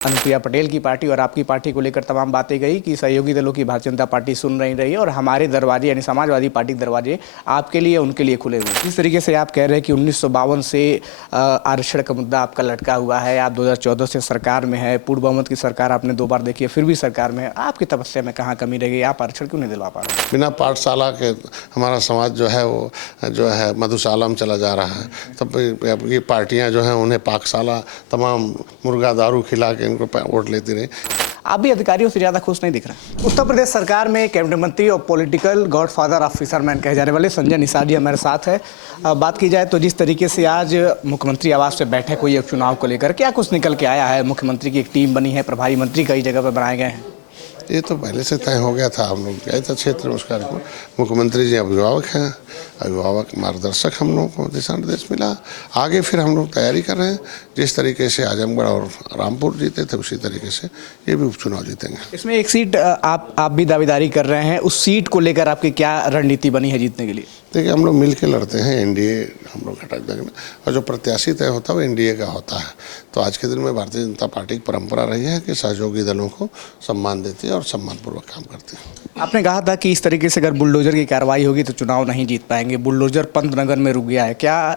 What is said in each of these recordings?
अनुप्रिया पटेल की पार्टी और आपकी पार्टी को लेकर तमाम बातें गई कि सहयोगी दलों की भारतीय जनता पार्टी सुन नहीं रही है और हमारे दरवाजे यानी समाजवादी पार्टी के दरवाजे आपके लिए उनके लिए खुले हुए हैं। जिस तरीके से आप कह रहे हैं कि 1952 से आरक्षण का मुद्दा आपका लटका हुआ है, आप 2014 से सरकार में है, पूर्ण बहुमत की सरकार आपने 2 बार देखी है, फिर भी सरकार में है, आपकी तपस्या में कहाँ कमी रह गई? आप आरक्षण क्यों नहीं दिलवा पा रहे? बिना पाठशाला के हमारा समाज जो है वो जो है मधुशाला में चला जा रहा है। तब ये पार्टियां जो हैं उन्हें पाकशाला तमाम मुर्गा दारू खिला के इनको वोट लेती रही। आप भी अधिकारियों से ज़्यादा खुश नहीं दिख रहे। उत्तर प्रदेश सरकार में कैबिनेट मंत्री और पॉलिटिकल गॉडफादर ऑफ फिशरमैन कहे जाने वाले संजय निषाद जी हमारे साथ है। बात की जाए तो जिस तरीके से आज मुख्यमंत्री आवास पे बैठक हुई है चुनाव को लेकर, क्या कुछ निकल के आया है? मुख्यमंत्री की एक टीम बनी है, प्रभारी मंत्री कई जगह पर बनाए गए हैं। ये तो पहले से तय हो गया था, हम लोग गए थे क्षेत्र में उस कार्य को। मुख्यमंत्री जी अभिभावक हैं, अभिभावक मार्गदर्शक हम लोगों को दिशा निर्देश मिला। आगे फिर हम लोग तैयारी कर रहे हैं। जिस तरीके से आजमगढ़ और रामपुर जीते थे उसी तरीके से ये भी उपचुनाव जीतेंगे। इसमें एक सीट आप भी दावेदारी कर रहे हैं, उस सीट को लेकर आपकी क्या रणनीति बनी है जीतने के लिए? देखिए, हम लोग मिल के लड़ते हैं, एनडीए हम लोग घटक देंगे और जो प्रत्याशी तय होता है वो एनडीए का होता है। तो आज के दिन में भारतीय जनता पार्टी की परंपरा रही है कि सहयोगी दलों को सम्मान देती है और सम्मानपूर्वक काम करती है। आपने कहा था कि इस तरीके से अगर बुलडोजर की कार्रवाई होगी तो चुनाव नहीं जीत पाएंगे। बुलडोजर पंतनगर में रुक गया है, क्या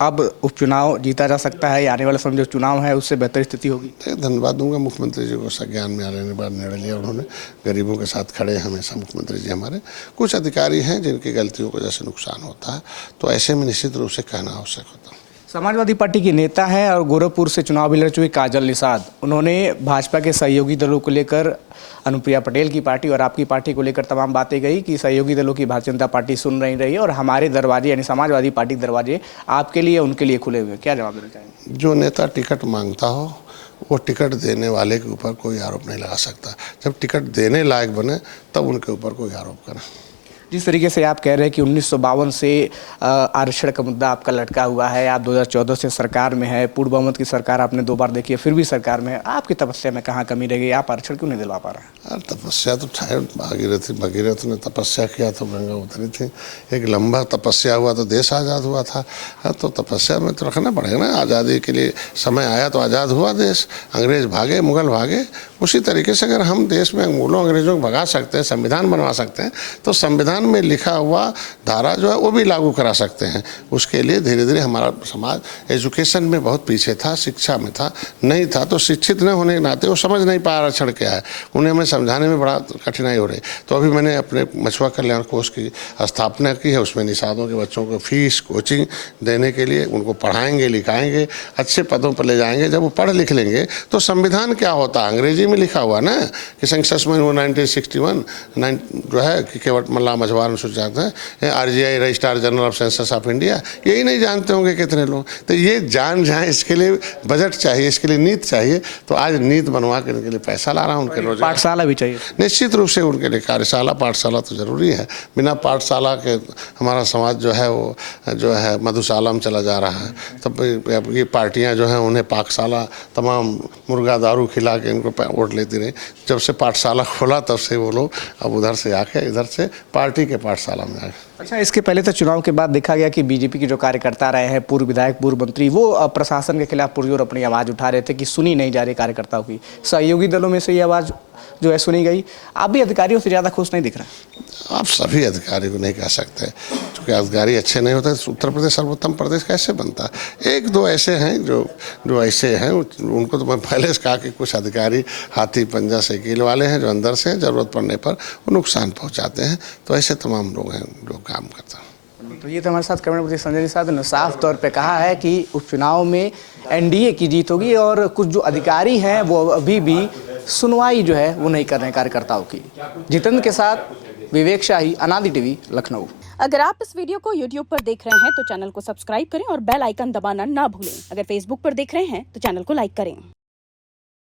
अब उपचुनाव जीता जा सकता है या आने वाले समय जो चुनाव है उससे बेहतर स्थिति होगी? धन्यवाद दूंगा मुख्यमंत्री जी को, संज्ञान में आने के बाद निर्णय लिया उन्होंने। गरीबों के साथ खड़े हैं हमेशा मुख्यमंत्री जी हमारे। कुछ अधिकारी हैं जिनकी गलतियों की वजह से नुकसान होता है, तो ऐसे में निश्चित रूप से कहना आवश्यक होता है। समाजवादी पार्टी की नेता हैं और गोरखपुर से चुनाव भी लड़ चुके काजल निषाद, उन्होंने भाजपा के सहयोगी दलों को लेकर अनुप्रिया पटेल की पार्टी और आपकी पार्टी को लेकर तमाम बातें गई कि सहयोगी दलों की भारतीय जनता पार्टी सुन नहीं रही है और हमारे दरवाजे यानी समाजवादी पार्टी के दरवाजे आपके लिए उनके लिए खुले हुए हैं। क्या जवाब देना चाहेंगे? जो नेता टिकट मांगता हो वो टिकट देने वाले के ऊपर कोई आरोप नहीं लगा सकता। जब टिकट देने लायक बने तब उनके ऊपर कोई आरोप करें। जिस तरीके से आप कह रहे हैं कि 1952 से आरक्षण का मुद्दा आपका लटका हुआ है, आप 2014 से सरकार में है, पूर्ण बहुमत की सरकार आपने 2 बार देखी है, फिर भी सरकार में है, आपकी तपस्या में कहाँ कमी रह गई? आप आरक्षण क्यों नहीं दिलवा पा रहे हैं? तपस्या तो भगीरथ ने तपस्या किया तो गंगा उतरी थी। एक लंबा तपस्या हुआ तो देश आज़ाद हुआ था। तो तपस्या में तो रखना पड़ेगा ना। आज़ादी के लिए समय आया तो आज़ाद हुआ देश। अंग्रेज भागे, मुगल भागे, उसी तरीके से अगर हम देश में मूलों अंग्रेजों को भगा सकते हैं, संविधान बनवा सकते हैं, तो संविधान में लिखा हुआ धारा जो है वो भी लागू करा सकते हैं। उसके लिए धीरे धीरे हमारा समाज एजुकेशन में बहुत पीछे था, शिक्षा में था नहीं था। तो शिक्षित न होने के नाते वो समझ नहीं पा आरक्षण क्या है, उन्हें हमें समझाने में बड़ा कठिनाई हो रही। तो अभी मैंने अपने मछुआ कल्याण कोष की स्थापना की है। उसमें निषादों के बच्चों को फीस कोचिंग देने के लिए उनको पढ़ाएंगे, लिखाएंगे, अच्छे पदों पर ले जाएंगे। जब वो पढ़ लिख लेंगे तो संविधान क्या होता है अंग्रेजी में लिखा हुआ ना कि संसद में 1961 जो है कि केवट मल्ला मछुआरा अनुसूचित है, RGI registrar general of census of India, यही नहीं जानते होंगे कितने लोग। तो ये जान जाए, इसके लिए बजट चाहिए, इसके लिए नीति चाहिए। तो आज नीति बनवा के इनके लिए पैसा ला रहा हूँ। उनके रोजगार पाठशाला भी चाहिए, निश्चित रूप से उनके लिए कार्यशाला पाठशाला तो जरूरी है। बिना पाठशाला के हमारा समाज जो है वो जो है मधुशाला में चला जा रहा है। तब ये पार्टियां जो हैं उन्हें पाकशाला तमाम मुर्गा दारू खिला के इनको वोट लेती रही। जब से पाठशाला खोला तब से वो लोग अब उधर से आके इधर से पार्टी के पाठशाला में आए। अच्छा, इसके पहले तो चुनाव के बाद देखा गया कि बीजेपी के जो कार्यकर्ता रहे हैं, पूर्व विधायक, पूर्व मंत्री, वो प्रशासन के खिलाफ पुरजोर अपनी आवाज़ उठा रहे थे कि सुनी नहीं जा रही कार्यकर्ताओं की। सहयोगी दलों में से ये आवाज़ जो है सुनी गई। आप भी अधिकारियों से ज़्यादा खुश नहीं दिख रहे। आप सभी अधिकारी को नहीं कह सकते, क्योंकि अधिकारी अच्छे नहीं होते तो उत्तर प्रदेश सर्वोत्तम प्रदेश कैसे बनता? 1-2 ऐसे हैं जो ऐसे हैं, उनको तो मैं पहले से कहा कि कुछ अधिकारी हाथी पंजा साइकिल वाले हैं जो अंदर से ज़रूरत पड़ने पर वो नुकसान पहुंचाते हैं। तो ऐसे तमाम लोग हैं जो काम करते हैं। तो ये तो हमारे साथ कैबिनेट मंत्री संजय निषाद ने साफ तौर पे कहा है कि उपचुनाव में एनडीए की जीत होगी और कुछ जो अधिकारी हैं वो अभी भी सुनवाई जो है वो नहीं कर रहे हैं कार्यकर्ताओं की। जितेंद्र के साथ विवेक शाही, अनादि टीवी, लखनऊ। अगर आप इस वीडियो को YouTube पर देख रहे हैं तो चैनल को सब्सक्राइब करें और बेल आइकन दबाना ना भूलें। अगर Facebook पर देख रहे हैं तो चैनल को लाइक करें।